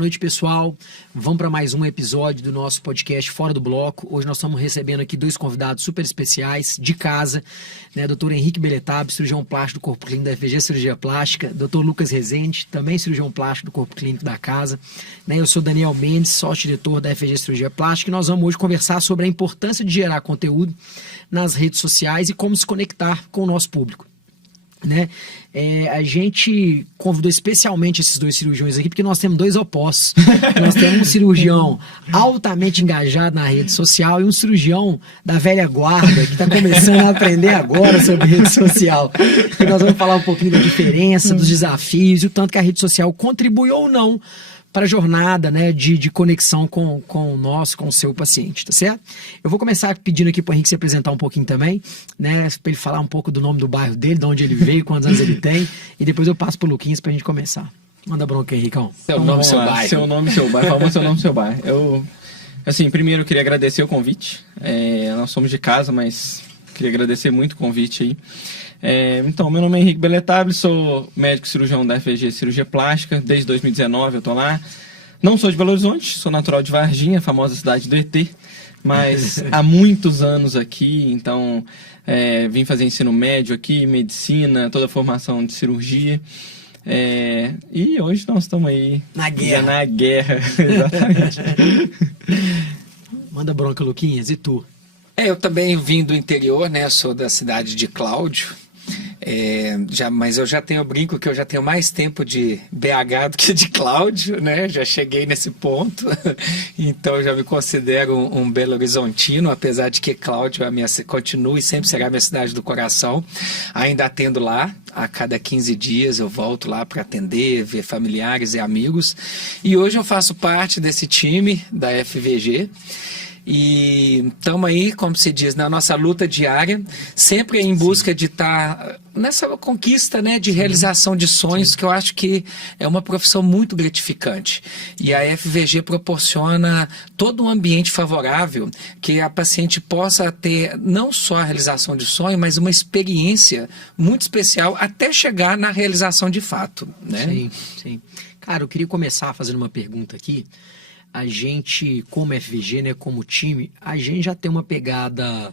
noite, pessoal. Vamos para mais um episódio do nosso podcast Fora do Bloco. Hoje nós estamos recebendo aqui dois convidados super especiais, de casa, né? Dr. Henrique Beletab, cirurgião plástico do Corpo Clínico da FVG Cirurgia Plástica. Dr. Lucas Rezende, também cirurgião plástico do Corpo Clínico da casa. Né? Eu sou Daniel Mendes, sócio-diretor da FVG Cirurgia Plástica, e nós vamos hoje conversar sobre a importância de gerar conteúdo nas redes sociais e como se conectar com o nosso público. Né? A gente convidou especialmente esses dois cirurgiões aqui porque nós temos dois opostos. Nós temos um cirurgião altamente engajado na rede social e um cirurgião da velha guarda que está começando a aprender agora sobre rede social. E nós vamos falar um pouquinho da diferença, dos desafios e o tanto que a rede social contribui ou não para a jornada, né, de conexão com o seu paciente, tá certo? Eu vou começar pedindo aqui para o Henrique se apresentar um pouquinho também, né, para ele falar um pouco do nome do bairro dele, de onde ele veio, quantos anos ele tem, e depois eu passo para o Luquinhas para a gente começar. Manda bronca, Henricão. Seu nome, seu bairro. Seu nome, seu bairro. Famoso seu nome, seu bairro. Eu, assim, primeiro eu queria agradecer o convite. Nós somos de casa, mas queria agradecer muito o convite aí. Então, meu nome é Henrique Beletab, sou médico cirurgião da FVG Cirurgia Plástica, desde 2019 eu tô lá. Não sou de Belo Horizonte, sou natural de Varginha, a famosa cidade do ET, mas há muitos anos aqui, então vim fazer ensino médio aqui, medicina, toda a formação de cirurgia. E hoje nós estamos aí na guerra. Exatamente. Manda bronca, Luquinhas, e tu? Eu também vim do interior, né? Sou da cidade de Cláudio. Mas eu já brinco que eu já tenho mais tempo de BH do que de Cláudio, né? Já cheguei nesse ponto. Então eu já me considero um Belo Horizontino, apesar de que Cláudio continua e sempre será a minha cidade do coração. Ainda atendo lá. A cada 15 dias eu volto lá para atender, ver familiares e amigos. E hoje eu faço parte desse time da FVG. E estamos aí, como se diz, na nossa luta diária, sempre em busca de estar nessa conquista, né, de realização de sonhos, que eu acho que é uma profissão muito gratificante. E a FVG proporciona todo um ambiente favorável que a paciente possa ter não só a realização de sonho, mas uma experiência muito especial até chegar na realização de fato, né? Sim, sim. Cara, eu queria começar fazendo uma pergunta aqui. A gente, como FVG, né, como time, a gente já tem uma pegada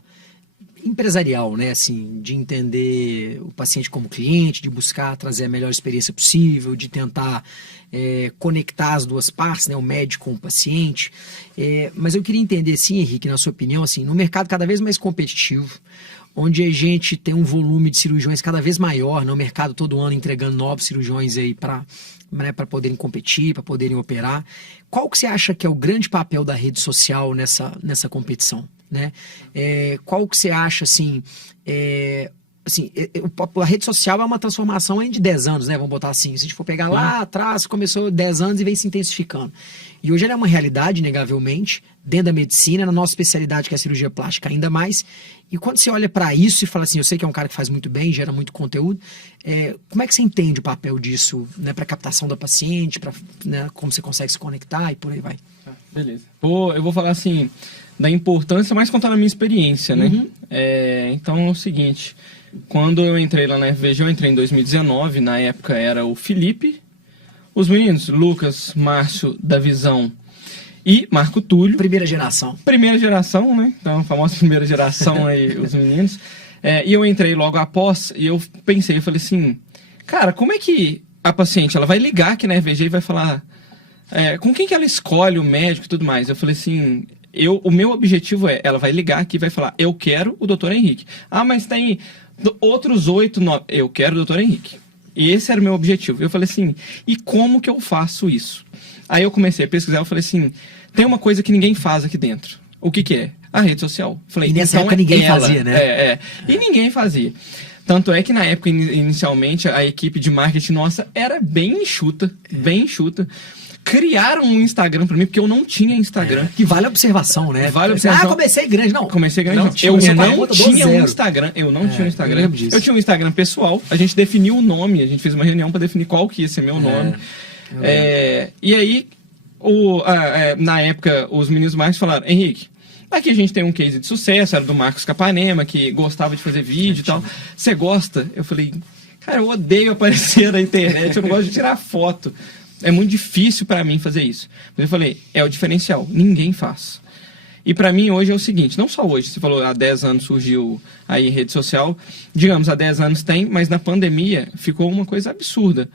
empresarial, né, assim, de entender o paciente como cliente, de buscar trazer a melhor experiência possível, de tentar conectar as duas partes, né, o médico com o paciente. Mas eu queria entender, sim, Henrique, na sua opinião, assim, no mercado cada vez mais competitivo, onde a gente tem um volume de cirurgiões cada vez maior, né, o mercado todo ano entregando novos cirurgiões aí para poderem competir, para poderem operar. Qual que você acha que é o grande papel da rede social nessa competição? Né? Qual que você acha, assim, a rede social é uma transformação de 10 anos, né? Vamos botar assim, se a gente for pegar lá atrás, começou 10 anos e vem se intensificando. E hoje ela é uma realidade, negavelmente, dentro da medicina, na nossa especialidade, que é a cirurgia plástica, ainda mais. E quando você olha para isso e fala assim, eu sei que é um cara que faz muito bem, gera muito conteúdo, como é que você entende o papel disso, né, para captação da paciente, para, né, como você consegue se conectar e por aí vai? Beleza. Eu vou falar assim, da importância, mas contar a minha experiência, né? Uhum. Então é o seguinte, quando eu entrei lá na FVG, eu entrei em 2019, na época era o Felipe, os meninos, Lucas, Márcio, Davizão e Marco Túlio. Primeira geração. Primeira geração, né? Então, a famosa primeira geração aí, os meninos. E eu entrei logo após e eu pensei, eu falei assim, cara, como é que a paciente, ela vai ligar aqui na FVG e vai falar, com quem que ela escolhe o médico e tudo mais? Eu falei assim, o meu objetivo ela vai ligar aqui e vai falar, eu quero o Dr. Henrique. Ah, mas tem outros 8, 9, eu quero o Dr. Henrique. E esse era o meu objetivo. Eu falei assim, e como que eu faço isso? Aí eu comecei a pesquisar, eu falei assim, tem uma coisa que ninguém faz aqui dentro. O que que é? A rede social. Falei, e nessa época ninguém fazia, né? E ninguém fazia. Tanto é que na época, inicialmente, a equipe de marketing nossa era bem enxuta, bem enxuta. Criaram um Instagram pra mim, porque eu não tinha Instagram. Que vale a observação, né? Vale a observação. Comecei grande. Não, comecei grande. Não, eu não tinha um Instagram. Eu não tinha um Instagram. Eu tinha um Instagram pessoal. A gente definiu o nome. A gente fez uma reunião pra definir qual que ia ser meu nome. E aí, na época, os meninos mais falaram, Henrique, aqui a gente tem um case de sucesso, era do Marcos Capanema, que gostava de fazer vídeo e tal. Você gosta? Eu falei, cara, eu odeio aparecer na internet, eu não gosto de tirar foto. é muito difícil para mim fazer isso. Mas eu falei, é o diferencial, ninguém faz. E para mim hoje é o seguinte, não só hoje, você falou há 10 anos surgiu aí rede social, digamos, há 10 anos tem, mas na pandemia ficou uma coisa absurda.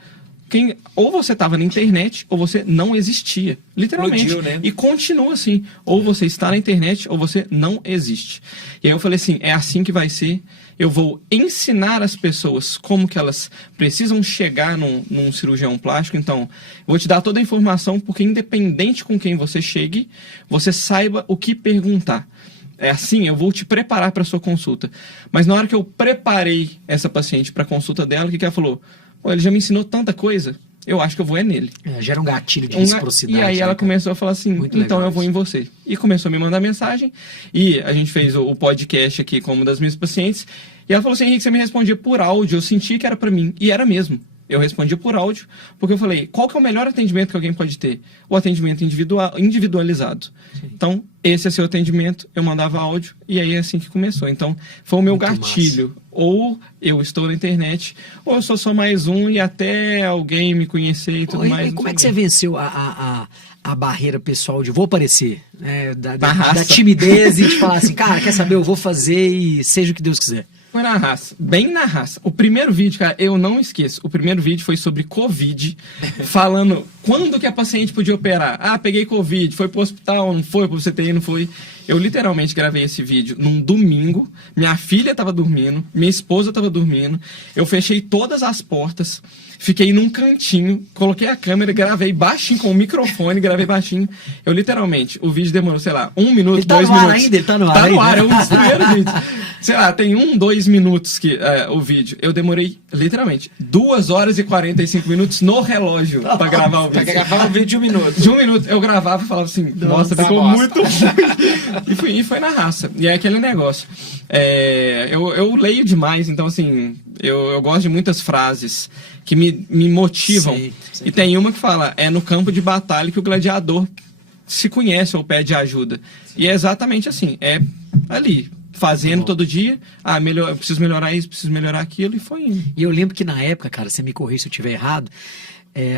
Ou você estava na internet, ou você não existia. Literalmente. Explodiu, né? E continua assim. Ou você está na internet, ou você não existe. E aí eu falei assim, é assim que vai ser. Eu vou ensinar as pessoas como que elas precisam chegar num cirurgião plástico. Então, eu vou te dar toda a informação, porque independente com quem você chegue, você saiba o que perguntar. É assim, eu vou te preparar para a sua consulta. Mas na hora que eu preparei essa paciente para a consulta dela, o que ela falou? Pô, ele já me ensinou tanta coisa, eu acho que eu vou nele. Gera um gatilho de reciprocidade. E aí ela né, começou a falar assim, Muito então legal eu vou isso. em você. E começou a me mandar mensagem, e a gente fez o podcast aqui com uma das minhas pacientes, e ela falou assim, Henrique, você me respondia por áudio, eu senti que era pra mim, e era mesmo. Eu respondia por áudio, porque eu falei, qual que é o melhor atendimento que alguém pode ter? O atendimento individualizado. Sim. Então, esse é seu atendimento, eu mandava áudio, e aí é assim que começou. Então, foi o meu Muito gatilho. massa. Ou eu estou na internet, ou eu sou só mais um, e até alguém me conhecer e tudo mais. E como é que você venceu a barreira pessoal de vou aparecer? Né? Da raça. Timidez e de falar assim, cara, quer saber, eu vou fazer e seja o que Deus quiser. Foi na raça, bem na raça. O primeiro vídeo, cara, eu não esqueço. O primeiro vídeo foi sobre Covid, falando quando que a paciente podia operar. Ah, peguei Covid, foi pro hospital, não foi pro CTI, não foi. Eu literalmente gravei esse vídeo num domingo. Minha filha tava dormindo, minha esposa tava dormindo. Eu fechei todas as portas, fiquei num cantinho, coloquei a câmera, gravei baixinho com o microfone, gravei baixinho. Eu literalmente, o vídeo demorou, sei lá, 1 minuto, Ele tá 2 no ar minutos. ainda? Ele tá no ar Tá no ainda? ar, é um dos primeiros vídeos. Sei lá, tem 1, 2 minutos que o vídeo. Eu demorei, literalmente, 2 horas e 45 minutos no relógio pra gravar o vídeo. Pra gravar um vídeo de 1 minuto. De 1 minuto, eu gravava e falava assim, nossa, tá ficou bosta. muito ruim. E foi na raça. E é aquele negócio. Eu leio demais, então assim, eu gosto de muitas frases que me motivam. Sei. E tem uma que fala, é no campo de batalha que o gladiador se conhece ou pede ajuda. E é exatamente assim, é ali, fazendo todo dia, eu preciso melhorar isso, preciso melhorar aquilo, e foi indo. E eu lembro que na época, cara, você me corrija se eu estiver errado,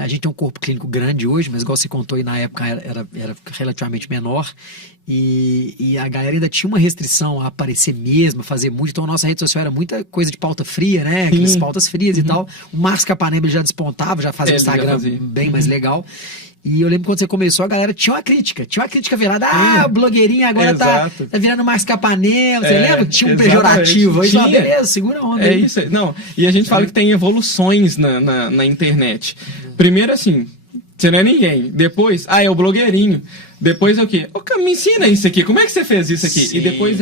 a gente tem um corpo clínico grande hoje, mas igual você contou aí, na época era relativamente menor, e a galera ainda tinha uma restrição a aparecer mesmo, a fazer muito, então a nossa rede social era muita coisa de pauta fria, né? Aquelas pautas frias e tal. O Marcos Capanema já despontava, já fazia o Instagram bem mais legal. E eu lembro quando você começou, a galera tinha uma crítica virada, blogueirinha agora tá virando mais Capanema, você lembra? Tinha um pejorativo, aí já, beleza, segura a onda. É isso, não, e a gente fala que tem evoluções na internet. Primeiro assim, você não é ninguém, depois, é o blogueirinho, depois é o quê? Me ensina isso aqui, como é que você fez isso aqui? Sim, e depois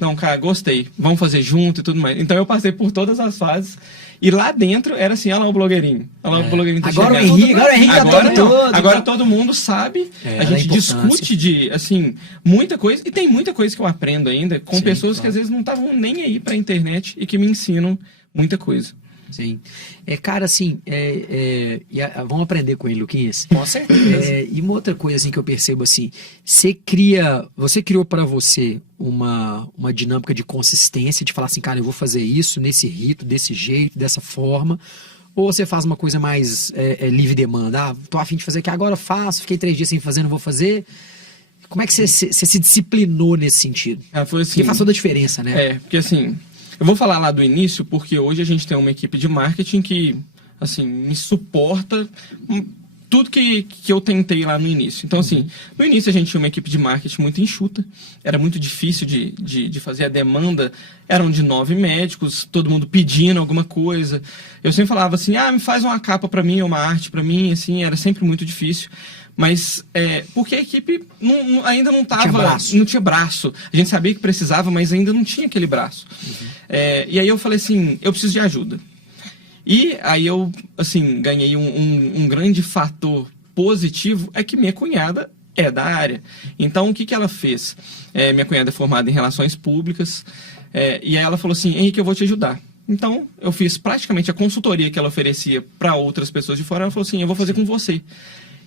não, cara, gostei, vamos fazer junto e tudo mais. Então eu passei por todas as fases. E lá dentro era assim, olha lá o blogueirinho. Olha lá o blogueirinho tá agora chegando. O Henrique tá todo. Agora todo mundo sabe. A gente discute de, assim, muita coisa. E tem muita coisa que eu aprendo ainda com pessoas que às vezes não estavam nem aí pra internet e que me ensinam muita coisa. Sim. Cara, assim, vamos aprender com ele, Luquinhas. Com certeza. E uma outra coisa assim, que eu percebo assim, você criou para você uma dinâmica de consistência, de falar assim, cara, eu vou fazer isso nesse rito, desse jeito, dessa forma, ou você faz uma coisa mais livre demanda? Tô a fim de fazer aqui, agora eu faço, fiquei 3 dias sem fazer, não vou fazer. Como é que você se disciplinou nesse sentido? Foi assim, porque faz toda a diferença, né? Porque assim, eu vou falar lá do início, porque hoje a gente tem uma equipe de marketing que, assim, me suporta tudo que eu tentei lá no início. Então, assim, no início a gente tinha uma equipe de marketing muito enxuta, era muito difícil de fazer a demanda, eram de 9 médicos, todo mundo pedindo alguma coisa. Eu sempre falava assim, me faz uma capa pra mim, uma arte pra mim, assim, era sempre muito difícil. Mas porque a equipe ainda não tinha braço. A gente sabia que precisava, mas ainda não tinha aquele braço. E aí eu falei assim, eu preciso de ajuda. E aí eu, assim, ganhei um grande fator positivo, é que minha cunhada é da área. Então, o que ela fez? Minha cunhada é formada em relações públicas, e aí ela falou assim, Henrique, eu vou te ajudar. Então, eu fiz praticamente a consultoria que ela oferecia para outras pessoas de fora. Ela falou assim, eu vou fazer com você.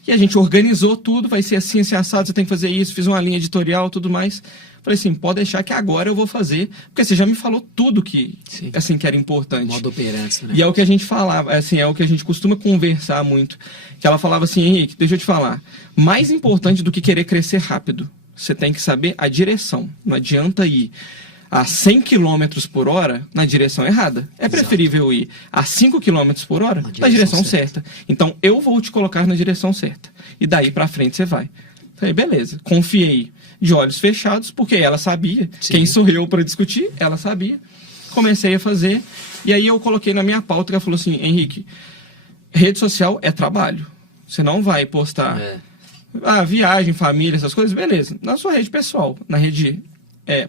E a gente organizou tudo, vai ser assim, assim, assado, você tem que fazer isso, fiz uma linha editorial, tudo mais. Falei assim, pode deixar que agora eu vou fazer, porque você já me falou tudo que, Sim. assim, que era importante. Modo operante, né? E é o que a gente falava, assim, é o que a gente costuma conversar muito. Que ela falava assim, Henrique, deixa eu te falar, mais importante do que querer crescer rápido, você tem que saber a direção. Não adianta ir a 100 km por hora na direção errada. É preferível ir a 5 km por hora na direção certa. Então, eu vou te colocar na direção certa. E daí pra frente você vai. Falei, beleza. Confiei de olhos fechados, porque ela sabia. Sim. Quem sou eu para discutir? Ela sabia. Comecei a fazer. E aí eu coloquei na minha pauta, que ela falou assim, Henrique, rede social é trabalho. Você não vai postar viagem, família, essas coisas, beleza. Na sua rede pessoal, na rede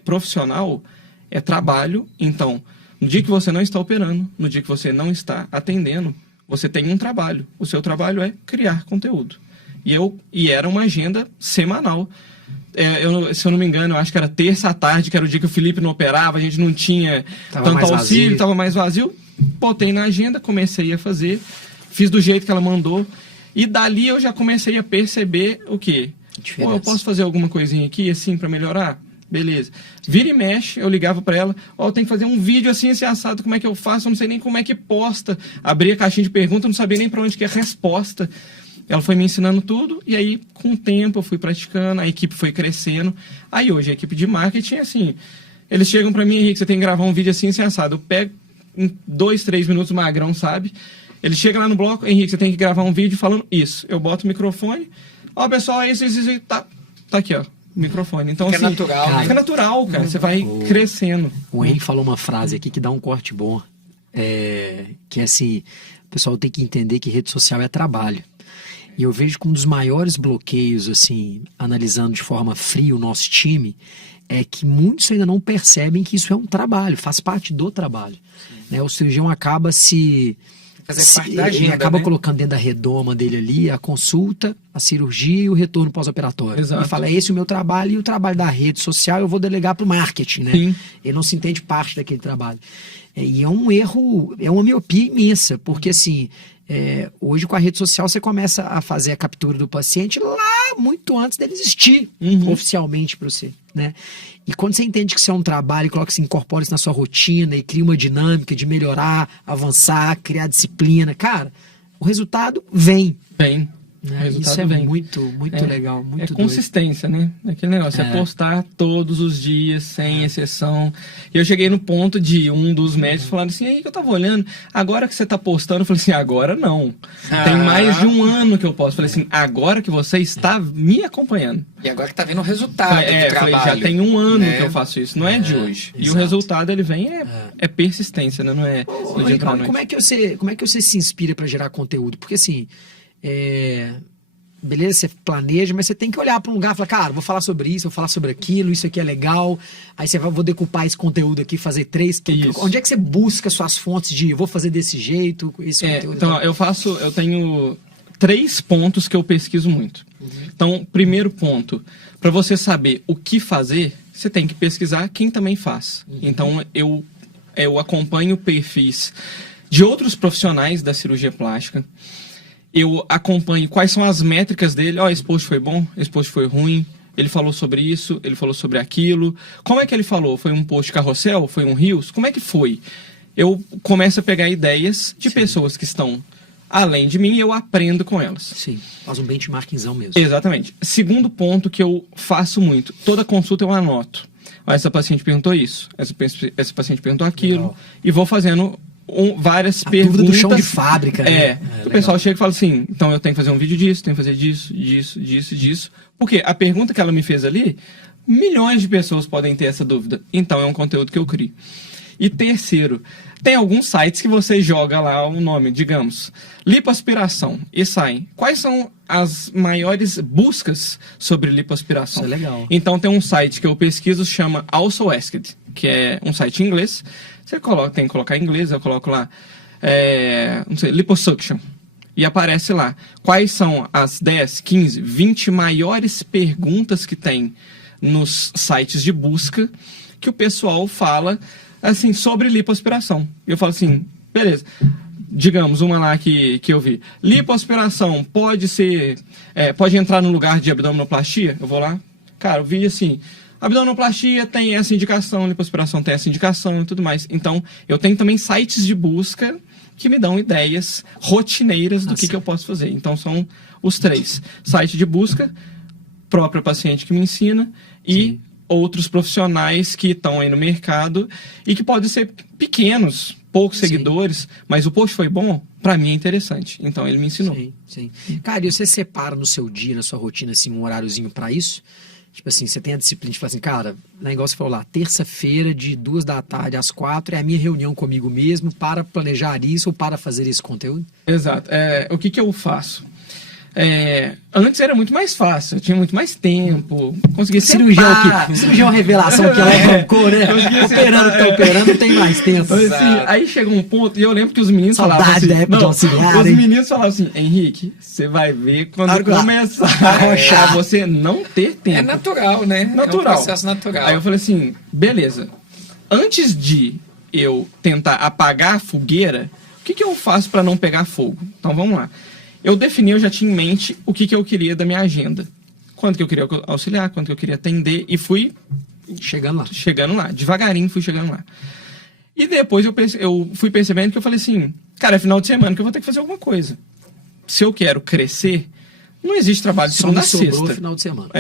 profissional, é trabalho. Então, no dia que você não está operando, no dia que você não está atendendo, você tem um trabalho. O seu trabalho é criar conteúdo. E era uma agenda semanal. Se eu não me engano, eu acho que era terça à tarde, que era o dia que o Felipe não operava, a gente não tinha tanto auxílio, estava mais vazio. Botei na agenda, comecei a fazer, fiz do jeito que ela mandou. E dali eu já comecei a perceber o quê? Pô, eu posso fazer alguma coisinha aqui, assim, para melhorar? Beleza. Vira e mexe, eu ligava para ela, eu tenho que fazer um vídeo assim, esse assado, como é que eu faço? Eu não sei nem como é que posta. Abri a caixinha de perguntas, não sabia nem para onde que é a resposta. Ela foi me ensinando tudo, e aí, com o tempo, eu fui praticando, a equipe foi crescendo. Aí hoje, a equipe de marketing, assim, eles chegam para mim, Henrique, você tem que gravar um vídeo assim, assim, assado. Eu pego em 2, 3 minutos, magrão, sabe? Ele chega lá no bloco, Henrique, você tem que gravar um vídeo falando isso. Eu boto o microfone, pessoal, isso, tá aqui, ó, o microfone. Então, fica assim, natural, fica natural, cara, você vai crescendo. O Henrique falou uma frase aqui que dá um corte bom, que é assim, o pessoal tem que entender que rede social é trabalho. E eu vejo que um dos maiores bloqueios, assim, analisando de forma fria o nosso time, é que muitos ainda não percebem que isso é um trabalho, faz parte do trabalho. Né? O cirurgião acaba ele acaba colocando dentro da redoma dele ali a consulta, a cirurgia e o retorno pós-operatório. Exato. E fala, esse é o meu trabalho, e o trabalho da rede social eu vou delegar para o marketing, né? Sim. Ele não se entende parte daquele trabalho. E é um erro, é uma miopia imensa, porque assim, hoje com a rede social você começa a fazer a captura do paciente lá muito antes dele existir oficialmente para você, né? E quando você entende que isso é um trabalho, coloca, se incorpora isso na sua rotina e cria uma dinâmica de melhorar, avançar, criar disciplina, cara, o resultado vem. Vem. Né? Isso é muito legal, muito doido. Consistência, né? Aquele negócio, é postar todos os dias, sem exceção. E eu cheguei no ponto de um dos médicos falando assim, aí que eu tava olhando, agora que você tá postando, eu falei assim, agora não. Tem mais de um ano que eu posto. Eu falei assim, agora que você está me acompanhando. E agora que tá vendo o resultado do trabalho. Já tem um ano que eu faço isso, não é de hoje. Exato. E o resultado, ele vem, é persistência, né? Não é no dia pra noite. Como é que você se inspira para gerar conteúdo? Porque assim, beleza, você planeja, mas você tem que olhar para um lugar e falar, cara, vou falar sobre isso, vou falar sobre aquilo, isso aqui é legal. Aí você vai, vou decupar esse conteúdo aqui, fazer 3. Onde é que você busca suas fontes de vou fazer desse jeito, esse conteúdo? Então, eu tenho 3 pontos que eu pesquiso muito. Então, primeiro ponto, para você saber o que fazer, você tem que pesquisar quem também faz. Então, eu acompanho perfis de outros profissionais da cirurgia plástica. Eu acompanho quais são as métricas dele. Esse post foi bom, esse post foi ruim. Ele falou sobre isso, ele falou sobre aquilo. Como é que ele falou? Foi um post carrossel? Foi um Reels? Como é que foi? Eu começo a pegar ideias de pessoas que estão além de mim e eu aprendo com elas. Sim, faz um benchmarkingzão mesmo. Exatamente. Segundo ponto que eu faço muito. Toda consulta eu anoto. Essa paciente perguntou isso, essa paciente perguntou aquilo. Legal. E vou fazendo várias perguntas. Dúvida do chão de fábrica, né? O pessoal chega e fala assim, então eu tenho que fazer um vídeo disso, tenho que fazer disso. Porque a pergunta que ela me fez ali, milhões de pessoas podem ter essa dúvida. Então é um conteúdo que eu crio. E terceiro, tem alguns sites que você joga lá o nome, digamos, lipoaspiração, e saem. Quais são as maiores buscas sobre lipoaspiração? Isso é legal. Então tem um site que eu pesquiso, chama Also Asked, que é um site em inglês. Você tem que colocar em inglês, eu coloco lá, não sei, liposuction. E aparece lá, quais são as 10, 15, 20 maiores perguntas que tem nos sites de busca que o pessoal fala, assim, sobre lipoaspiração. Eu falo assim, beleza, digamos, uma lá que eu vi. Lipoaspiração pode entrar no lugar de abdominoplastia? Eu vou lá, cara, eu vi assim, abdominoplastia tem essa indicação, lipoaspiração tem essa indicação e tudo mais. Então, eu tenho também sites de busca que me dão ideias rotineiras do que eu posso fazer. Então, são os 3. Site de busca, próprio paciente que me ensina e outros profissionais que estão aí no mercado e que podem ser pequenos, poucos seguidores, mas o post foi bom, para mim é interessante. Então, ele me ensinou. Sim. Cara, e você separa no seu dia, na sua rotina, assim, um horáriozinho para isso? Tipo assim, você tem a disciplina de falar assim, cara, o negócio que falou lá, terça-feira de 2 da tarde às 4 é a minha reunião comigo mesmo para planejar isso ou para fazer esse conteúdo? Exato. O que eu faço? Antes era muito mais fácil, eu tinha muito mais tempo, conseguia cirurgião revelação que ela arrancou, né? Operando, não tem mais tempo. Assim, aí chegou um ponto, e eu lembro que os meninos falavam assim, da época de auxiliar, os meninos falavam assim, Henrique, você vai ver quando começar a você não ter tempo. É natural, né? Natural. É um processo natural. Aí eu falei assim, beleza, antes de eu tentar apagar a fogueira, o que eu faço para não pegar fogo? Então vamos lá. Eu já tinha em mente o que eu queria da minha agenda. Quanto que eu queria auxiliar, quanto que eu queria atender, e fui chegando lá. Devagarinho fui chegando lá. E depois eu fui percebendo que eu falei assim, cara, é final de semana que eu vou ter que fazer alguma coisa. Se eu quero crescer, não existe trabalho de segunda a sexta. Final de semana.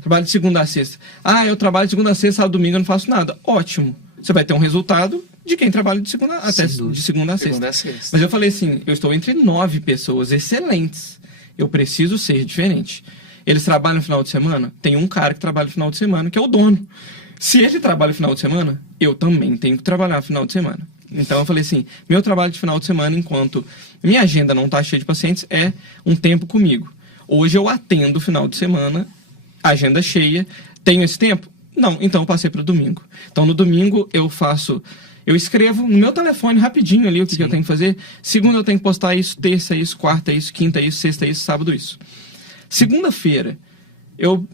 Trabalho de segunda a sexta. Eu trabalho de segunda a sexta, sábado, domingo, eu não faço nada. Ótimo. Você vai ter um resultado de quem trabalha de segunda a sexta. Mas eu falei assim, eu estou entre 9 pessoas excelentes. Eu preciso ser diferente. Eles trabalham no final de semana? Tem um cara que trabalha no final de semana, que é o dono. Se ele trabalha no final de semana, eu também tenho que trabalhar no final de semana. Então eu falei assim, meu trabalho de final de semana, enquanto minha agenda não está cheia de pacientes, é um tempo comigo. Hoje eu atendo final de semana, agenda cheia. Tenho esse tempo? Não, então eu passei para o domingo. Então no domingo eu escrevo no meu telefone rapidinho ali o que eu tenho que fazer. Segunda eu tenho que postar isso, terça isso, quarta isso, quinta isso, sexta isso, sábado isso. Segunda-feira, eu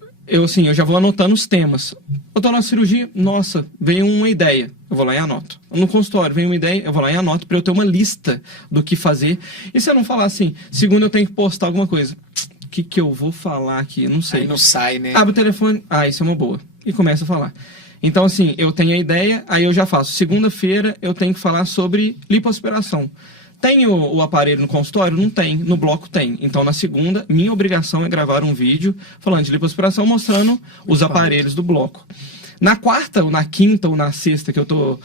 já vou anotando os temas. Eu tô na cirurgia, nossa, veio uma ideia, eu vou lá e anoto. No consultório, veio uma ideia, eu vou lá e anoto para eu ter uma lista do que fazer. E se eu não falar assim, segunda eu tenho que postar alguma coisa. O que eu vou falar aqui? Não sei. Aí não sai, né? Abre o telefone, isso é uma boa. E começa a falar. Então, assim, eu tenho a ideia, aí eu já faço. Segunda-feira eu tenho que falar sobre lipoaspiração. Tem o aparelho no consultório? Não tem. No bloco tem. Então, na segunda, minha obrigação é gravar um vídeo falando de lipoaspiração, mostrando os aparelhos do bloco. Na quarta, ou na quinta, ou na sexta, que eu tô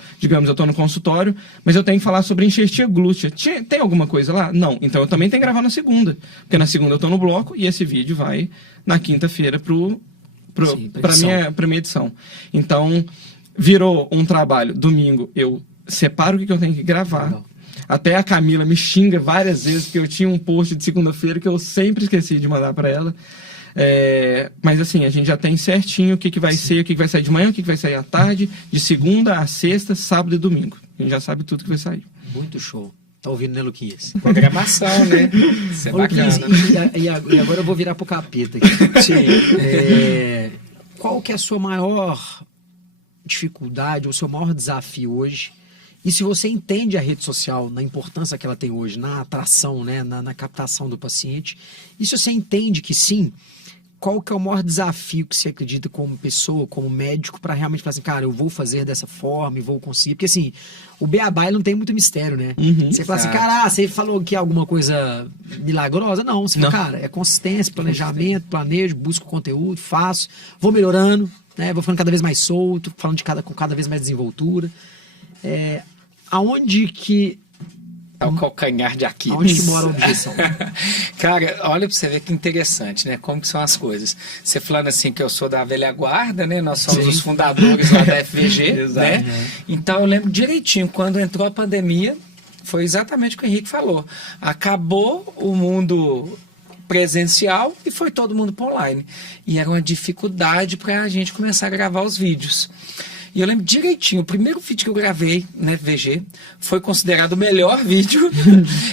no consultório, mas eu tenho que falar sobre enxertia glútea. Tem alguma coisa lá? Não. Então, eu também tenho que gravar na segunda. Porque na segunda eu tô no bloco e esse vídeo vai na quinta-feira para minha edição. Então, virou um trabalho. Domingo, eu separo o que eu tenho que gravar. Legal. Até a Camila me xinga várias vezes, porque eu tinha um post de segunda-feira que eu sempre esqueci de mandar para ela. Mas assim, a gente já tem certinho o que vai ser, o que vai sair de manhã, o que vai sair à tarde, de segunda a sexta, sábado e domingo. A gente já sabe tudo que vai sair. Muito show. Tá ouvindo, né, Luquinhas? Programação, né? Isso é bacana. E agora eu vou virar pro capeta aqui. Qual que é a sua maior dificuldade, ou o seu maior desafio hoje? E se você entende a rede social, na importância que ela tem hoje, na atração, né, na captação do paciente, e se você entende que sim, qual que é o maior desafio que você acredita como pessoa, como médico, para realmente falar assim, cara, eu vou fazer dessa forma e vou conseguir? Porque assim, o beabá ele não tem muito mistério, né? Você fala assim, cara, você falou que é alguma coisa milagrosa? Não, você fala, cara, é consistência, planejamento, planejo, busco conteúdo, faço, vou melhorando, né? Vou ficando cada vez mais solto, falando com cada vez mais desenvoltura. Aonde que... É o calcanhar de Aquiles. Aonde que mora a objeção? Cara, olha pra você ver que interessante, né? Como que são as coisas. Você falando assim que eu sou da velha guarda, né? Nós somos os fundadores lá da FVG, né? Então eu lembro direitinho, quando entrou a pandemia, foi exatamente o que o Henrique falou. Acabou o mundo presencial e foi todo mundo para online. E era uma dificuldade para a gente começar a gravar os vídeos. E eu lembro direitinho, o primeiro vídeo que eu gravei na FVG foi considerado o melhor vídeo.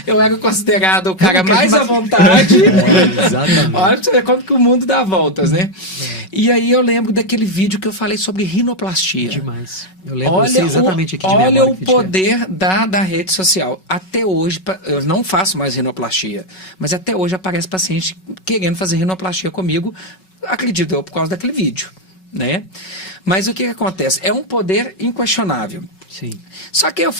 Eu era considerado o cara mais à vontade. Exatamente. Olha pra você ver como que o mundo dá voltas, né? E aí eu lembro daquele vídeo que eu falei sobre rinoplastia. Demais. Eu lembro exatamente aqui de Olha o poder da rede social. Até hoje, eu não faço mais rinoplastia, mas até hoje aparece paciente querendo fazer rinoplastia comigo, acredito eu, por causa daquele vídeo. né? Mas o que acontece? É um poder inquestionável. Sim. Só que eu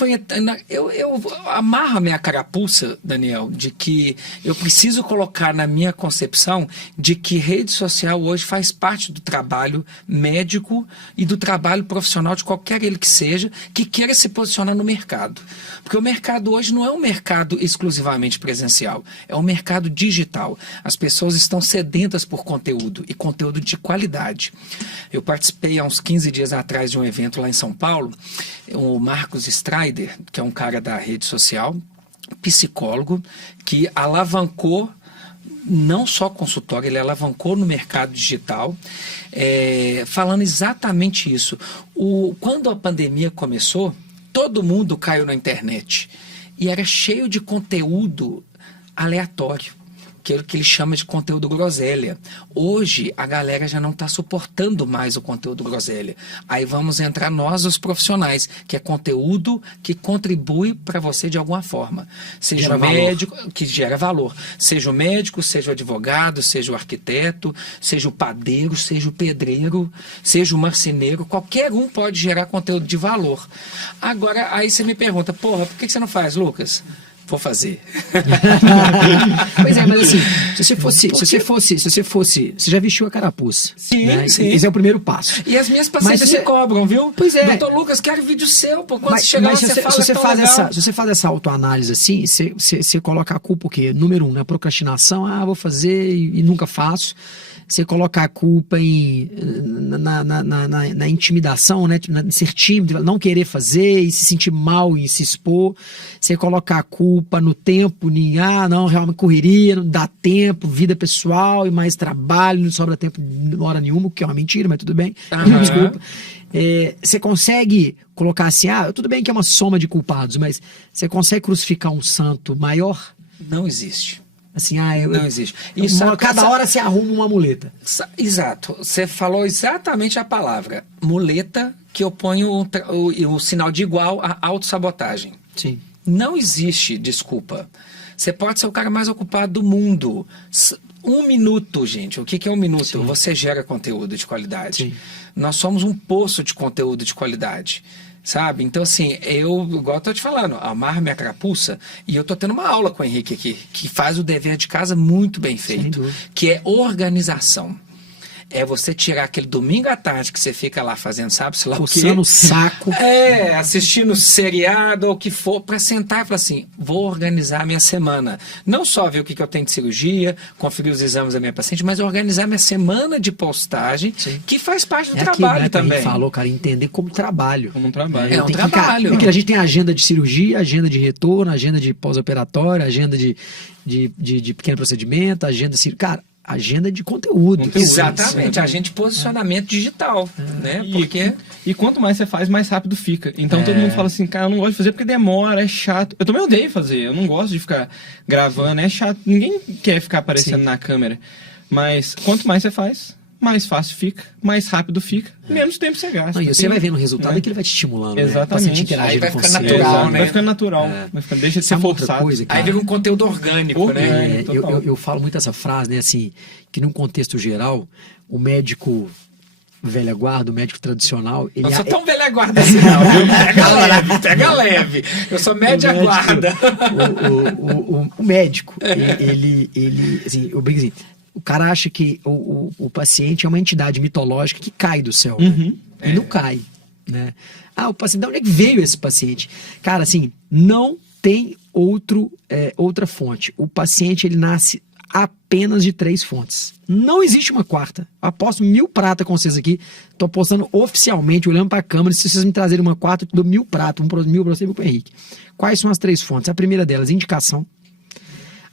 amarro a minha carapuça, Daniel, de que eu preciso colocar na minha concepção de que rede social hoje faz parte do trabalho médico e do trabalho profissional de qualquer ele que seja, que queira se posicionar no mercado. Porque o mercado hoje não é um mercado exclusivamente presencial, é um mercado digital. As pessoas estão sedentas por conteúdo e conteúdo de qualidade. Eu participei há uns 15 dias atrás de um evento lá em São Paulo. O Marcos Strider, que é um cara da rede social, psicólogo, que alavancou, não só consultório, ele alavancou no mercado digital, falando exatamente isso. Quando a pandemia começou, todo mundo caiu na internet e era cheio de conteúdo aleatório, que ele chama de conteúdo groselha. Hoje, a galera já não está suportando mais o conteúdo groselha. Aí vamos entrar nós, os profissionais, que é conteúdo que contribui para você de alguma forma. Seja o médico, que gera valor. Seja o médico, seja o advogado, seja o arquiteto, seja o padeiro, seja o pedreiro, seja o marceneiro. Qualquer um pode gerar conteúdo de valor. Agora, aí você me pergunta, porra, por que você não faz, Lucas? Vou fazer. Pois é, mas assim, você já vestiu a carapuça. Sim, né? sim. Esse é o primeiro passo. E as minhas pacientes me cobram, viu? Pois é. Doutor Lucas, quero vídeo seu, pô. Quando você chegar lá, você fala, se você faz essa autoanálise assim, você coloca a culpa o quê? Número 1, na procrastinação, vou fazer e nunca faço. Você colocar a culpa na intimidação, né? Em ser tímido, não querer fazer e se sentir mal em se expor. Você colocar a culpa no tempo, não, realmente correria, não dá tempo, vida pessoal e mais trabalho, não sobra tempo hora nenhuma, que é uma mentira, mas tudo bem. Desculpa. Você consegue colocar assim, tudo bem que é uma soma de culpados, mas você consegue crucificar um santo maior? Não existe. Assim, não existe. Cada hora você arruma uma muleta. Exato. Você falou exatamente a palavra. Muleta, que eu ponho o sinal de igual à autossabotagem. Sim. Não existe desculpa. Você pode ser o cara mais ocupado do mundo. 1 minuto, gente. O que é 1 minuto? Sim. Você gera conteúdo de qualidade. Sim. Nós somos um poço de conteúdo de qualidade. Sabe? Então, assim, igual eu tô te falando, amarro minha carapuça e eu tô tendo uma aula com o Henrique aqui, que faz o dever de casa muito bem feito, que é organização. É você tirar aquele domingo à tarde que você fica lá fazendo, sabe-se lá o quê? Coçando o saco. Assistindo seriado ou o que for, para sentar e falar assim, vou organizar a minha semana. Não só ver o que eu tenho de cirurgia, conferir os exames da minha paciente, mas organizar minha semana de postagem, que faz parte do trabalho aqui, também. A gente falou, cara, entender como trabalho. Como um trabalho. É um trabalho. Porque a gente tem agenda de cirurgia, agenda de retorno, agenda de pós-operatório, agenda de pequeno procedimento, agenda de... Cara, agenda de conteúdo. Exatamente, agenda de posicionamento digital, né? E quanto mais você faz, mais rápido fica. Então todo mundo fala assim, cara, eu não gosto de fazer porque demora, é chato. Eu também odeio fazer, eu não gosto de ficar gravando, é chato. Ninguém quer ficar aparecendo na câmera. Mas quanto mais você faz, mais fácil fica, mais rápido fica, menos tempo você gasta. E você vai vendo o resultado que ele vai te estimulando. Exatamente. Né? Aí vai ficar natural, né? Vai ficando natural. Deixa de ser forçado. Coisa, cara, aí vira um conteúdo orgânico, né? Eu falo muito essa frase, né? Assim, que num contexto geral, o médico velha guarda, o médico tradicional... Não sou tão velha guarda assim, não, viu? Pega leve. Eu sou média guarda. O médico, ele assim, eu brinco assim, o cara acha que o paciente é uma entidade mitológica que cai do céu. Né? E não cai. Né? O paciente, de onde é que veio esse paciente? Cara, assim, não tem outra fonte. O paciente, ele nasce apenas de 3 fontes. Não existe uma quarta. Aposto 1000 prata com vocês aqui. Tô apostando oficialmente, olhando para a câmera. Se vocês me trazerem uma quarta, eu te dou 1000 prata. 1000 para você e 1000 para o Henrique. Quais são as 3 fontes? A primeira delas, indicação.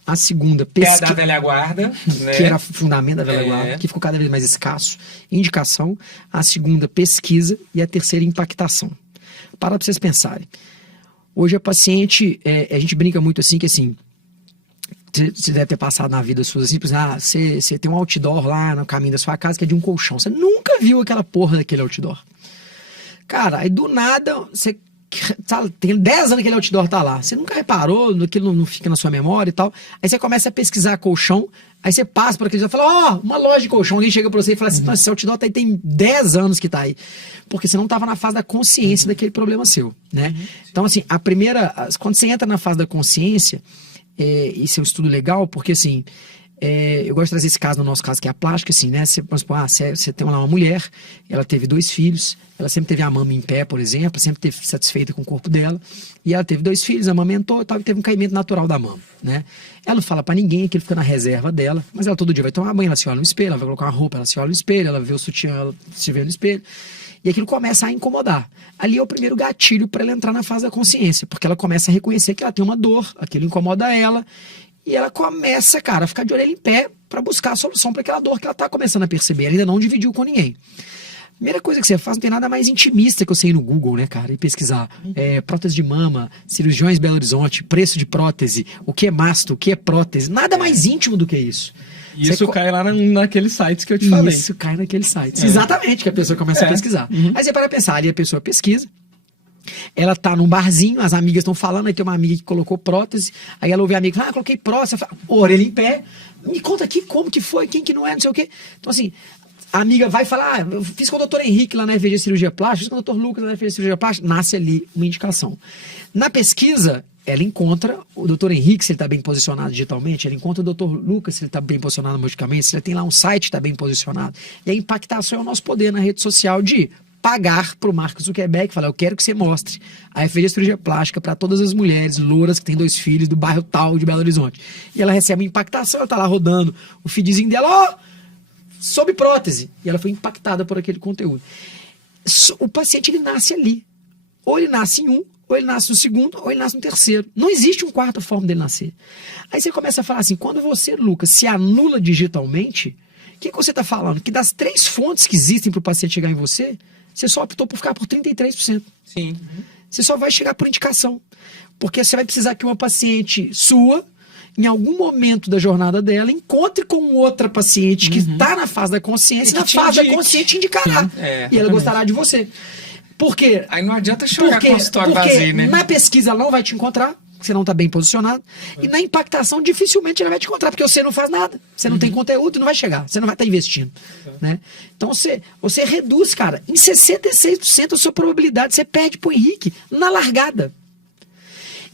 A segunda, pesquisa. Que é da velha guarda. Né? Que era o fundamento da velha guarda, que ficou cada vez mais escasso. Indicação. A segunda, pesquisa. E a terceira, impactação. Para vocês pensarem. Hoje a paciente, a gente brinca muito assim, que assim, você deve ter passado na vida sua assim, você tem um outdoor lá no caminho da sua casa que é de um colchão. Você nunca viu aquela porra daquele outdoor. Cara, aí do nada, você Tem 10 anos que aquele outdoor tá lá. Você nunca reparou, aquilo não fica na sua memória e tal. Aí você começa a pesquisar colchão, aí você passa por aquele e fala, uma loja de colchão. Alguém chega pra você e fala assim, nossa, esse outdoor tá aí, tem 10 anos que tá aí. Porque você não tava na fase da consciência daquele problema seu, né? Então, assim, quando você entra na fase da consciência, isso é um estudo legal, porque assim, eu gosto de trazer esse caso, no nosso caso, que é a plástica, assim, né? Você tem lá uma mulher, ela teve 2 filhos, ela sempre teve a mama em pé, por exemplo, sempre teve satisfeita com o corpo dela, e ela teve 2 filhos, amamentou e tal, e teve um caimento natural da mama, né? Ela não fala pra ninguém, que ele fica na reserva dela, mas ela todo dia vai tomar banho, ela se olha no espelho, ela vai colocar uma roupa, ela se olha no espelho, ela vê o sutiã, ela se vê no espelho, e aquilo começa a incomodar. Ali é o primeiro gatilho para ela entrar na fase da consciência, porque ela começa a reconhecer que ela tem uma dor, aquilo incomoda ela, e ela começa, cara, a ficar de orelha em pé para buscar a solução para aquela dor que ela tá começando a perceber. Ela ainda não dividiu com ninguém. Primeira coisa que você faz, não tem nada mais intimista que você ir no Google, né, cara, e pesquisar prótese de mama, cirurgiões Belo Horizonte, preço de prótese, o que é masto, o que é prótese, nada mais íntimo do que isso. Isso cai lá naqueles sites que eu te falei. Isso cai naqueles sites. Exatamente, que a pessoa começa a pesquisar. Aí você para pensar, ali a pessoa pesquisa, ela tá num barzinho, as amigas estão falando, aí tem uma amiga que colocou prótese, aí ela ouve a amiga, coloquei prótese, ela fala, orelha em pé, me conta aqui como que foi, quem que não é, não sei o quê. Então assim, a amiga vai falar, eu fiz com o Dr. Henrique lá na FVG Cirurgia Plástica, fiz com o Dr. Lucas lá na FVG Cirurgia Plástica, nasce ali uma indicação. Na pesquisa, ela encontra o Dr. Henrique, se ele está bem posicionado digitalmente, ela encontra o Dr. Lucas, se ele está bem posicionado magicamente, se ele tem lá um site, está bem posicionado. E a impactação é o nosso poder na rede social de pagar para o Mark Zuckerberg, falar, eu quero que você mostre a FVG Cirurgia Plástica para todas as mulheres louras que têm 2 filhos do bairro tal de Belo Horizonte. E ela recebe uma impactação, ela está lá rodando o feedzinho dela, sob prótese. E ela foi impactada por aquele conteúdo. O paciente, ele nasce ali. Ou ele nasce em um, ou ele nasce no segundo, ou ele nasce no terceiro. Não existe uma quarta forma dele nascer. Aí você começa a falar assim, quando você, Lucas, se anula digitalmente, o que você está falando? Que das 3 fontes que existem para o paciente chegar em você, você só optou por ficar por 33%. Sim. Você só vai chegar por indicação. Porque você vai precisar que uma paciente sua, em algum momento da jornada dela, encontre com outra paciente que está na fase da consciência, e na fase da consciência indicará. E ela gostará de você. Por quê? Aí não adianta chorar com a história vazia, né? Na pesquisa ela não vai te encontrar, você não está bem posicionado. E na impactação, dificilmente ela vai te encontrar, porque você não faz nada. Você não tem conteúdo, não vai chegar. Você não vai estar investindo. Né? Então você reduz, cara, em 66% a sua probabilidade. Você perde pro Henrique na largada.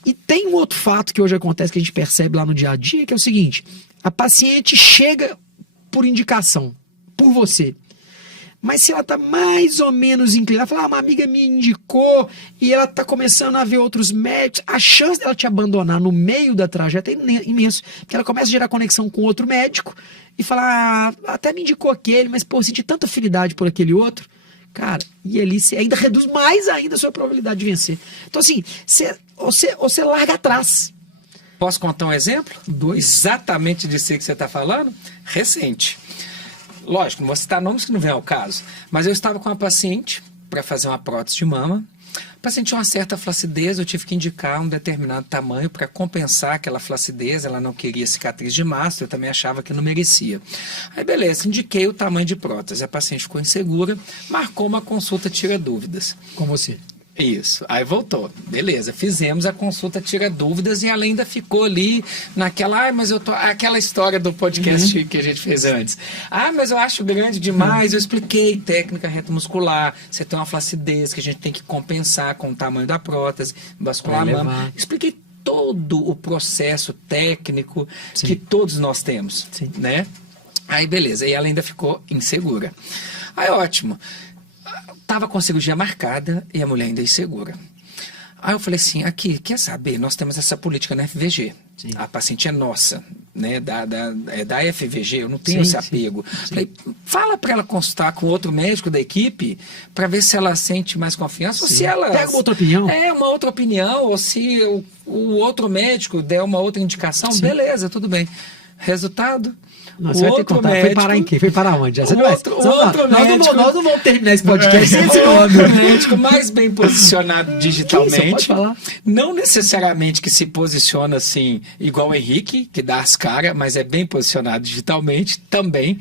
E tem um outro fato que hoje acontece, que a gente percebe lá no dia a dia, que é o seguinte: a paciente chega por indicação, por você. Mas se ela está mais ou menos inclinada, fala, uma amiga me indicou e ela está começando a ver outros médicos, a chance dela te abandonar no meio da trajetória é imenso. Porque ela começa a gerar conexão com outro médico e falar, até me indicou aquele, mas pô, senti tanta afinidade por aquele outro. Cara, e ali você ainda reduz mais ainda a sua probabilidade de vencer. Então assim, você larga atrás. Posso contar um exemplo? Exatamente disso que você está falando? Recente. Lógico, não vou citar nomes que não vem ao caso, mas eu estava com uma paciente para fazer uma prótese de mama. O paciente tinha uma certa flacidez, eu tive que indicar um determinado tamanho para compensar aquela flacidez. Ela não queria cicatriz de mastro, eu também achava que não merecia. Aí beleza, indiquei o tamanho de prótese. A paciente ficou insegura, marcou uma consulta tira dúvidas. Com você. Isso, aí voltou, beleza, fizemos a consulta tira dúvidas e ela ainda ficou ali naquela, mas eu tô, aquela história do podcast que a gente fez antes, mas eu acho grande demais, eu expliquei técnica retomuscular, você tem uma flacidez que a gente tem que compensar com o tamanho da prótese, bascular a mama, expliquei todo o processo técnico que todos nós temos, né? Aí beleza, e ela ainda ficou insegura, aí ótimo. Estava com a cirurgia marcada e a mulher ainda insegura. Aí eu falei assim, aqui, quer saber? Nós temos essa política na FVG. A paciente é nossa, né? Da FVG, eu não tenho esse apego. Falei, fala para ela consultar com outro médico da equipe para ver se ela sente mais confiança ou se ela... Pega uma outra opinião. Uma outra opinião, ou se o outro médico der uma outra indicação, beleza, tudo bem. Resultado... Não, você vai ter que contar. Médico, foi parar em quê? Foi parar onde? Nós não vamos terminar esse podcast sem esse nome. O médico mais bem posicionado digitalmente. Pode falar? Não necessariamente que se posiciona assim, igual o Henrique, que dá as caras, mas é bem posicionado digitalmente também.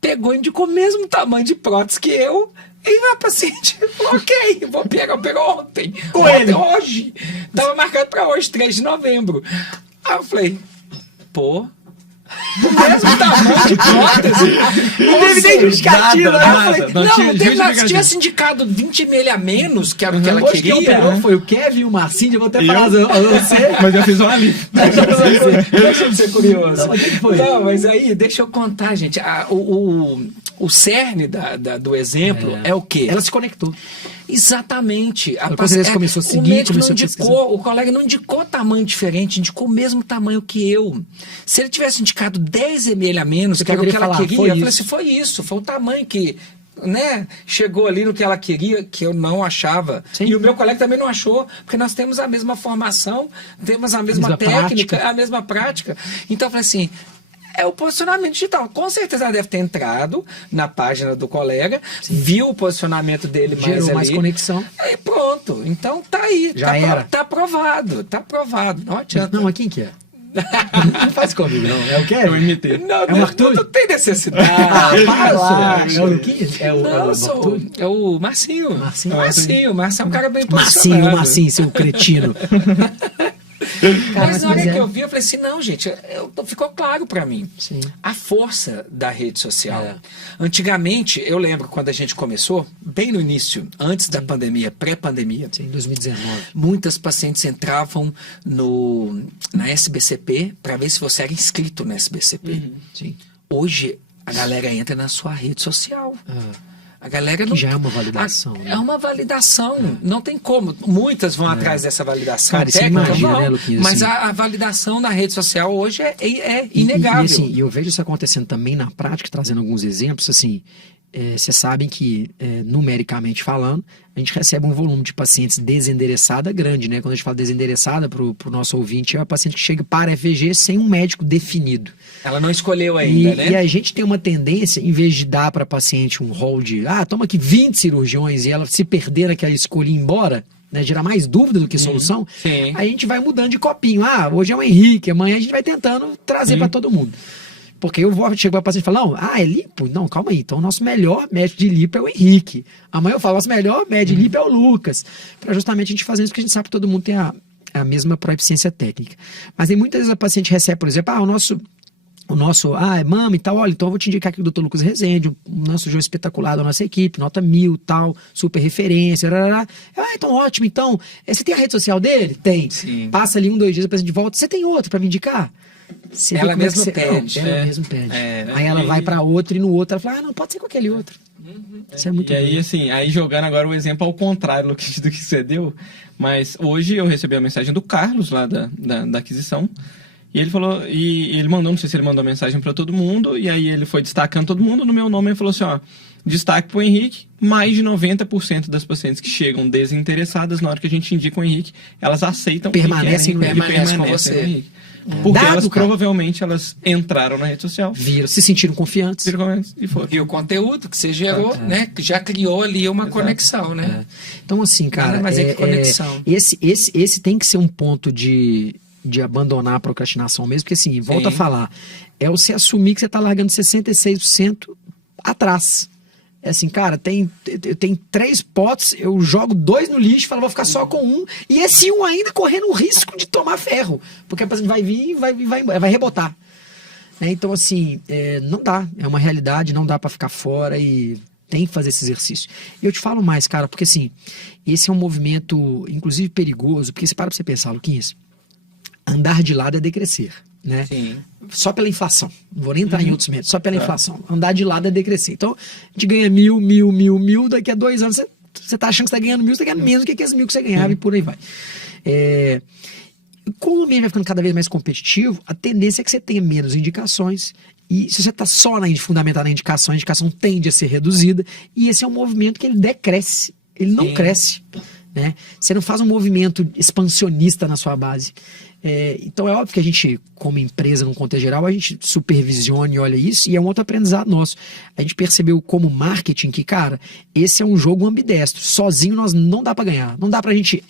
Pegou e indicou o mesmo tamanho de prótese que eu, E a paciente falou, ok, vou pegar ontem. Com ele. Hoje. Tava marcado para hoje, 3 de novembro. Aí eu falei, pô... Do mesmo tamanho de prótese. Não teve nem justificativa. nada, Eu falei, não Não, tinha não teve nada. justificativa. Tinha sindicado 20 ml a menos, que era o que ela hoje quem queria. operou foi o Kevin e o Marcinho. Eu vou até Eu? falar você. Mas eu fiz um ali. Deixa eu ser curioso. Não, mas o que foi? Não, mas aí, deixa eu contar, gente. O cerne do exemplo é o quê? Ela se conectou. Exatamente. Com certeza começou a seguir, o médico começou não a pesquisar. indicou, o colega não indicou tamanho diferente, indicou o mesmo tamanho que eu. Se ele tivesse indicado 10 ml a menos, Você que era o que poderia ela falar, queria, foi eu falei isso. assim, foi isso, foi o tamanho que... Né? Chegou ali no que ela queria, que eu não achava. Sim. E o meu colega também não achou, porque nós temos a mesma formação, temos a mesma técnica, prática. a mesma prática. Então eu falei assim, é o posicionamento digital. Com certeza ela deve ter entrado na página do colega, viu o posicionamento dele Gerou mais ali. conexão. Aí pronto. Então tá aí. Já era. Tá aprovado. Tá aprovado. Não adianta. Não, mas quem que é? Não faz comigo, não. É o Kevin? Eu imitei. Não, É o Martulho? não tem necessidade. Para lá. Relaxa. É o quem? É o Não, Martulho? é o Marcinho. Marcinho. Marcinho é um cara bem Marcinho, posicionado. Marcinho, seu cretino. Mas na hora Mas é. que eu vi, eu falei assim, não, gente, ficou claro pra mim. Sim. A força da rede social. É. Antigamente, eu lembro quando a gente começou, bem no início, antes da pandemia, pré-pandemia, Sim, 2019. muitas pacientes entravam na SBCP para ver se você era inscrito na SBCP. Sim. Hoje, a galera entra na sua rede social. A galera Que já é uma validação, né? É uma validação. Não tem como. Muitas vão atrás dessa validação Cara, você técnica, imagina, não. né, Luquinhas, Mas assim- a validação na rede social hoje é E, inegável. assim, e eu vejo isso acontecendo também na prática, trazendo alguns exemplos, assim, vocês sabem que, numericamente falando, a gente recebe um volume de pacientes desendereçada grande, né? Quando a gente fala desendereçada para o nosso ouvinte, é uma paciente que chega para a FVG sem um médico definido. Ela não escolheu ainda, né? E a gente tem uma tendência, em vez de dar para a paciente um rol de, toma aqui 20 cirurgiões e ela se perder naquela escolha e ir embora, né, gerar mais dúvida do que solução, sim. aí a gente vai mudando de copinho. Hoje é o Henrique, amanhã a gente vai tentando trazer para todo mundo. Porque eu chego para a paciente e falo, não, é lipo? Não, calma aí. Então o nosso melhor médico de lipo é o Henrique. Amanhã eu falo, nosso melhor médico de lipo é o Lucas. Para justamente a gente fazer isso, porque a gente sabe que todo mundo tem a mesma proficiência técnica. Mas aí muitas vezes a paciente recebe, por exemplo, o nosso, é mama e tal, olha, então eu vou te indicar aqui o Dr. Lucas Rezende, o nosso João espetacular da nossa equipe, nota 1000, tal, super referência, então ótimo, então, você tem a rede social dele? Tem. Sim. Passa ali 1-2 dias, a paciente volta, você tem outro para me indicar? Você Ela vê como é que mesma você- pede. Ela mesma pede. É. Aí ela vai para outro e no outro ela fala, não, pode ser com aquele outro. Isso é muito E aí, bom. assim, aí jogando agora o exemplo ao contrário do que você deu, mas hoje eu recebi a mensagem do Carlos lá da aquisição, e ele falou, e ele mandou, não sei se ele mandou mensagem para todo mundo, e aí ele foi destacando todo mundo, no meu nome ele falou assim, destaque pro Henrique, mais de 90% das pacientes que chegam desinteressadas, na hora que a gente indica o Henrique, elas aceitam o que Permanecem no querem, e Henrique. permanecem com você. no Henrique. Porque Dado, elas cara. provavelmente elas entraram na rede social, Viram, se sentiram confiantes. e foram. E o conteúdo que você gerou, né? Que já criou ali uma conexão, né? Então, assim, cara, Nada mais é que conexão. Esse tem que ser um ponto de abandonar a procrastinação mesmo, porque assim, volta a Sim. falar, é você assumir que você está largando 66% atrás. É assim, cara, tem 3 potes, eu jogo 2 no lixo, falo, vou ficar só com um, e esse um ainda correndo o risco de tomar ferro, porque a paciente vai vir e vai rebotar. Né? Então, assim, não dá, é uma realidade, não dá para ficar fora e tem que fazer esse exercício. E eu te falo mais, cara, porque assim, esse é um movimento, inclusive, perigoso, porque você para pra você pensar, Luquinhas, andar de lado é decrescer, né? Sim. Só pela inflação. Não vou nem entrar em outros métodos, só pela inflação. Andar de lado é decrescer. Então, a gente ganha 1.000, daqui a 2 anos você tá achando que você tá ganhando 1.000, você tá ganhando menos do que aqueles 1.000 que você ganhava e por aí vai. Como o ambiente vai ficando cada vez mais competitivo, a tendência é que você tenha menos indicações. E se você está só fundamentado na indicação, a indicação tende a ser reduzida. E esse é um movimento que ele decresce. Ele não Sim. cresce. Né? Você não faz um movimento expansionista na sua base. Então é óbvio que a gente, como empresa, no contexto geral, a gente supervisiona e olha isso, e é um outro aprendizado nosso. A gente percebeu como marketing que, cara, esse é um jogo ambidestro. Sozinho nós não dá para ganhar. Não dá pra gente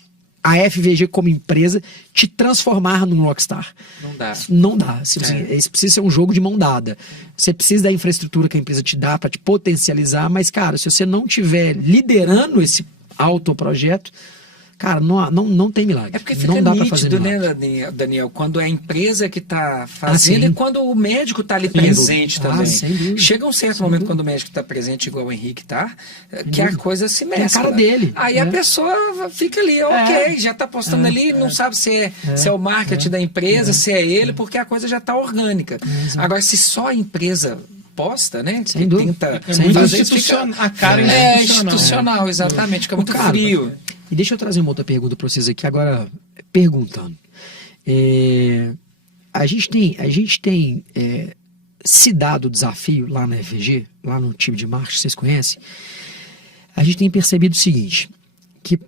a FVG como empresa te transformar num rockstar. Não dá. Não dá. Isso precisa ser um jogo de mão dada. Você precisa da infraestrutura que a empresa te dá para te potencializar, mas, cara, se você não estiver liderando esse autoprojeto, cara, não tem milagre. É porque fica não dá pra fazer nítido, milagre. né, Daniel, quando é a empresa que está fazendo sim. e quando o médico está ali presente dúvida. também. Sem dúvida. Chega um certo momento quando o médico está presente, igual o Henrique está, que a coisa se Tem a mescla. cara dele, Aí né? a pessoa fica ali, ok, já está postando ali, não sabe se é o marketing da empresa, se é ele, porque a coisa já está orgânica. Agora, se só a empresa posta, né? Sem que dúvida. tenta Sem fazer dúvida. isso, fica... A cara É institucional, exatamente, fica muito Cara, frio. E deixa eu trazer uma outra pergunta para vocês aqui, agora perguntando. A gente tem se dado o desafio lá na FVG, lá no time de marketing, vocês conhecem, a gente tem percebido o seguinte, que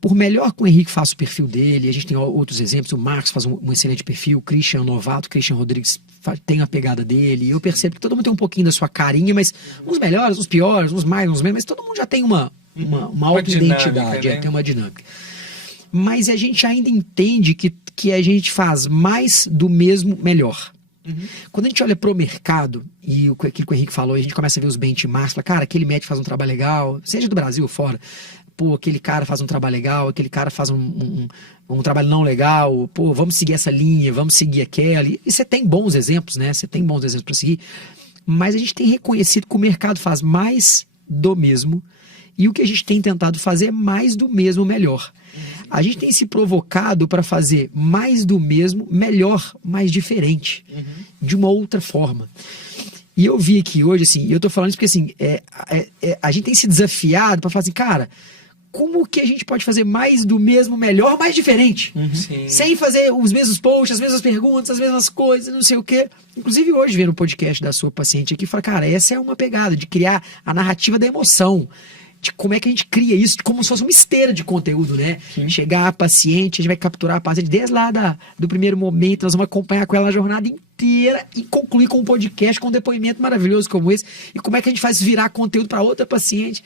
por melhor que o Henrique faça o perfil dele, a gente tem outros exemplos, o Marcos faz um excelente perfil, o Christian novato, o Christian Rodrigues tem a pegada dele, e eu percebo que todo mundo tem um pouquinho da sua carinha, mas uns melhores, uns piores, uns mais, uns menos, mas todo mundo já tem uma auto-identidade, né? tem uma dinâmica. Mas a gente ainda entende que a gente faz mais do mesmo melhor. Quando a gente olha para o mercado, e aquilo que o Henrique falou, a gente começa a ver os benchmarks, fala, cara, aquele médico faz um trabalho legal, seja do Brasil ou fora, pô, aquele cara faz um trabalho legal, aquele cara faz um trabalho não legal, pô, vamos seguir essa linha, vamos seguir aquela. E você tem bons exemplos, né? Você tem bons exemplos para seguir, mas a gente tem reconhecido que o mercado faz mais do mesmo, e o que a gente tem tentado fazer é mais do mesmo melhor. A gente tem se provocado para fazer mais do mesmo melhor, mais diferente, de uma outra forma. E eu vi aqui hoje, assim, e eu tô falando isso porque, assim, a gente tem se desafiado para falar assim, cara, como que a gente pode fazer mais do mesmo melhor, mais diferente? Sim. Sem fazer os mesmos posts, as mesmas perguntas, as mesmas coisas, não sei o quê. Inclusive hoje, vendo o podcast da sua paciente aqui, fala, cara, essa é uma pegada de criar a narrativa da emoção. De como é que a gente cria isso, como se fosse uma esteira de conteúdo, né? Sim. Chegar a paciente, a gente vai capturar a paciente desde lá do primeiro momento, nós vamos acompanhar com ela a jornada inteira e concluir com um podcast, com um depoimento maravilhoso como esse. E como é que a gente faz virar conteúdo para outra paciente?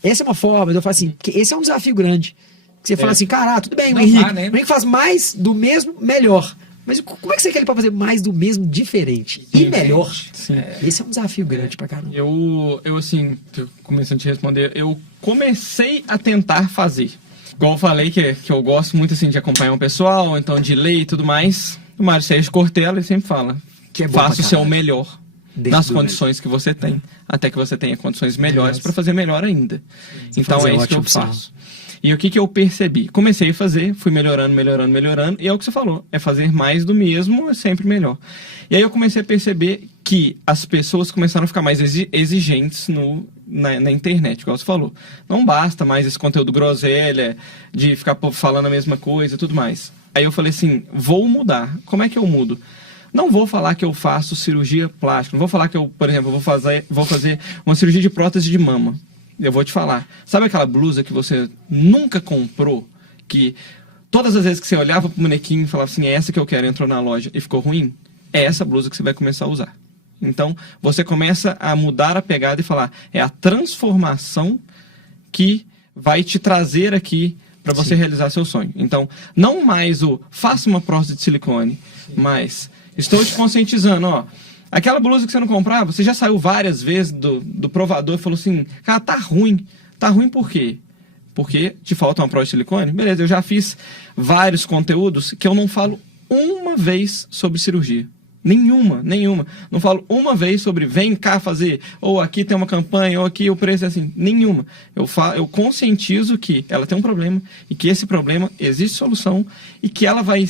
Essa é uma forma, eu falo assim, que esse é um desafio grande. Que você fala assim, cara, tudo bem, o Henrique, né? o Henrique faz mais do mesmo, melhor. Mas como é que você quer ele para fazer mais do mesmo, diferente e melhor? Sim. Esse é um desafio grande pra caramba. Eu assim, começando a te responder, eu comecei a tentar fazer. Igual eu falei que eu gosto muito assim de acompanhar um pessoal, então de ler e tudo mais. O Mário Sérgio Cortella, ele sempre fala, Que é bom faça pra o seu caralho. melhor Dentro nas do condições que você tem, até que você tenha condições melhores Yes. para fazer melhor ainda. Então fazer é isso que eu ótimo, faço. E o que eu percebi? Comecei a fazer, fui melhorando, e é o que você falou, é fazer mais do mesmo, é sempre melhor. E aí eu comecei a perceber que as pessoas começaram a ficar mais exigentes na internet, igual você falou. Não basta mais esse conteúdo groselha, de ficar falando a mesma coisa e tudo mais. Aí eu falei assim, vou mudar. Como é que eu mudo? Não vou falar que eu faço cirurgia plástica, não vou falar que eu, por exemplo, vou fazer uma cirurgia de prótese de mama. Eu vou te falar. Sabe aquela blusa que você nunca comprou? Que todas as vezes que você olhava pro bonequinho e falava assim, é essa que eu quero, entrou na loja e ficou ruim? É essa blusa que você vai começar a usar. Então, você começa a mudar a pegada e falar, é a transformação que vai te trazer aqui para você realizar seu sonho. Então, não mais faça uma prótese de silicone, mas estou te conscientizando, ó. Aquela blusa que você não comprava, você já saiu várias vezes do provador e falou assim, cara, tá ruim. Tá ruim por quê? Porque te falta uma prótese de silicone? Beleza, eu já fiz vários conteúdos que eu não falo uma vez sobre cirurgia. Nenhuma. Não falo uma vez sobre vem cá fazer, ou aqui tem uma campanha, ou aqui o preço é assim. Nenhuma. Eu conscientizo que ela tem um problema e que esse problema existe solução e que ela vai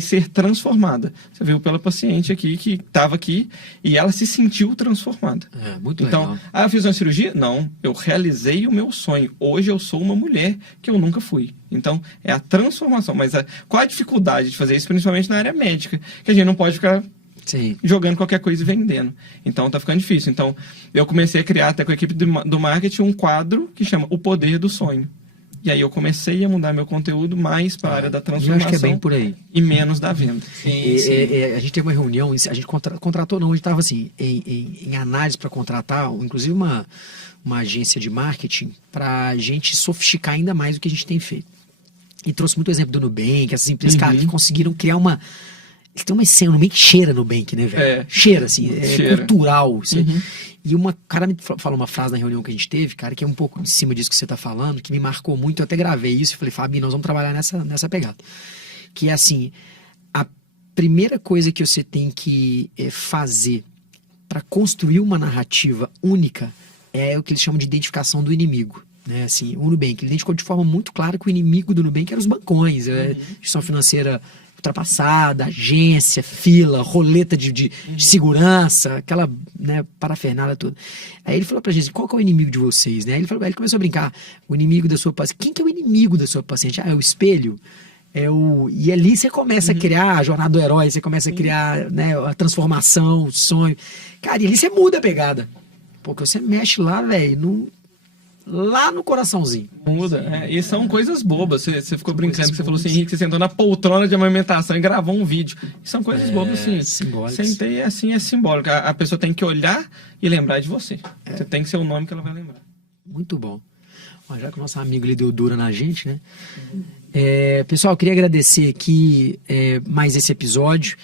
ser transformada. Você viu pela paciente aqui que estava aqui e ela se sentiu transformada. Muito então, legal. eu fiz uma cirurgia? Não. Eu realizei o meu sonho. Hoje eu sou uma mulher que eu nunca fui. Então, é a transformação. Mas qual a dificuldade de fazer isso, principalmente na área médica? Que a gente não pode ficar jogando qualquer coisa e vendendo. Então, tá ficando difícil. Então, eu comecei a criar até com a equipe do marketing um quadro que chama O Poder do Sonho. E aí eu comecei a mudar meu conteúdo mais para a área da transformação. Eu acho que é bem por aí. E menos da venda. A gente teve uma reunião, a gente contratou não, a gente estava assim, em análise para contratar, inclusive uma agência de marketing, para a gente sofisticar ainda mais o que a gente tem feito. e trouxe muito exemplo do Nubank, essas empresas, cara, que conseguiram criar uma... Eles têm uma cena, o Nubank cheira Nubank, né, velho? Cheira, assim, é cultural. E uma cara me falou uma frase na reunião que a gente teve, cara, que é um pouco em cima disso que você tá falando, que me marcou muito, eu até gravei isso e falei, Fabi, nós vamos trabalhar nessa pegada. Que é assim, a primeira coisa que você tem que fazer para construir uma narrativa única é o que eles chamam de identificação do inimigo. Né? Assim, o Nubank, ele identificou de forma muito clara que o inimigo do Nubank eram os bancões, gestão financeira ultrapassada, agência, fila, roleta de segurança, aquela, né, parafernália toda. Aí ele falou pra gente, qual que é o inimigo de vocês? Né? Ele começou a brincar, o inimigo da sua paciente. Quem que é o inimigo da sua paciente? É o espelho? E ali você começa a criar a jornada do herói, você começa a criar, né, a transformação, o sonho. Cara, e ali você muda a pegada. Porque você mexe lá, velho, lá no coraçãozinho. Muda, e são coisas bobas. Você ficou brincando que você falou assim, Henrique, você sentou na poltrona de amamentação e gravou um vídeo. E são coisas bobas, assim. Simbólicas. Sentei, assim, é simbólico. A pessoa tem que olhar e lembrar de você. Você tem que ser o nome que ela vai lembrar. Muito bom. Já que o nosso amigo ali deu dura na gente, né? Pessoal, eu queria agradecer aqui mais esse episódio.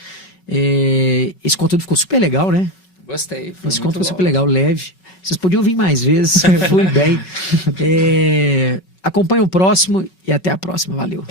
Esse conteúdo ficou super legal, né? Gostei. Esse conteúdo ficou super legal, leve. Vocês podiam vir mais vezes, foi bem. Acompanhe o próximo e até a próxima. Valeu.